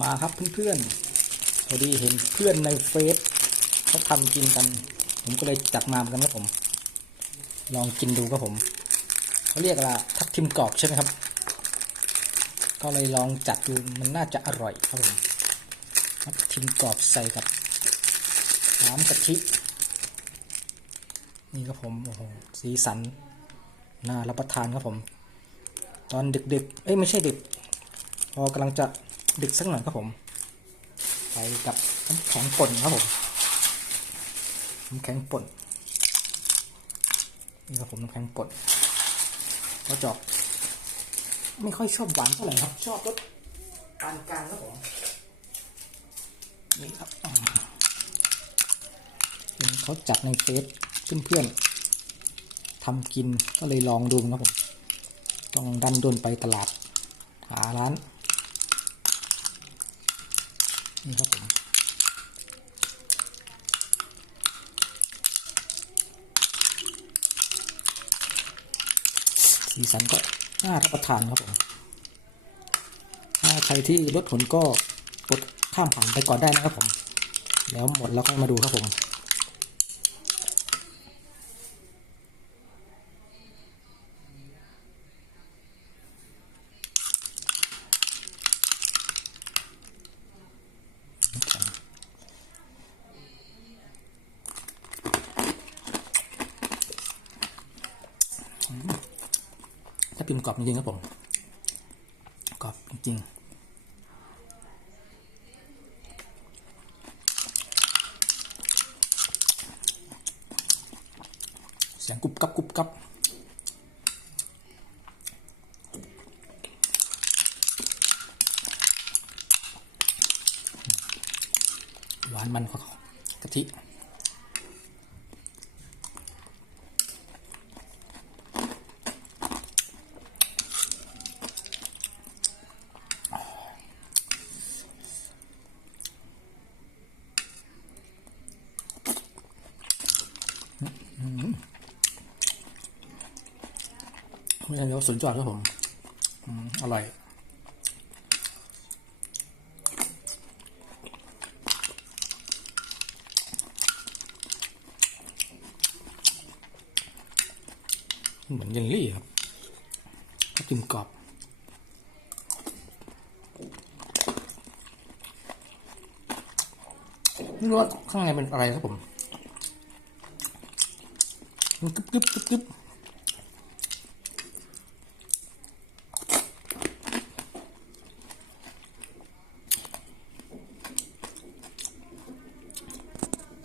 มาครับเพื่อนๆพอดีเห็นเพื่อนในเฟซเขาทำกินกัน ผมก็เลยจัดมาเหมือนกันครับผม ลองกินดูครับผมเขาเรียกอะไรทับทิมกรอบใช่ไหมครับ ก็เลยลองจัดดูมันน่าจะอร่อยครับผมทับทิมกรอบใส่กับน้ำกะทินี่ครับผมโอ้โหสีสันน่ารับประทานครับผม ตอนดึกๆเอ้ยไม่ใช่ดึก พอกำลังจะ ดึกสักหน่อยครับผม ไปกับน้ำแข็งป่นครับผมน้ำแข็งป่นนี่ครับผมน้ำแข็งป่นก็จอกไม่ค่อยชอบหวานเท่าไหร่ครับ ชอบรสปานกลางครับผมนี่ครับเห็นเขาจัดในเฟซเพื่อนๆทำกินก็เลยลองดูครับผม ต้องดันดนไปตลาด หาร้าน นี่ครับผมสีสันก็น่ารับประทานครับผมถ้าใครที่ลดขนก็กดข้ามผ่านไปก่อนได้นะครับผม แล้วหมดแล้วค่อยมาดูครับผม ถ้า พิมพ์กรอบจริงๆครับผมกรอบจริงๆเสียงกรุบกรับกรุบกรับหวานมันของกะทิ ไม่ใช่เดี๋ยวสุดยอดครับผมอร่อยเหมือนเยลลี่ครับก็จิ้มกรอบไม่รู้ว่าข้างในเป็นอะไรครับผม มันกึบกึบกึบกึบ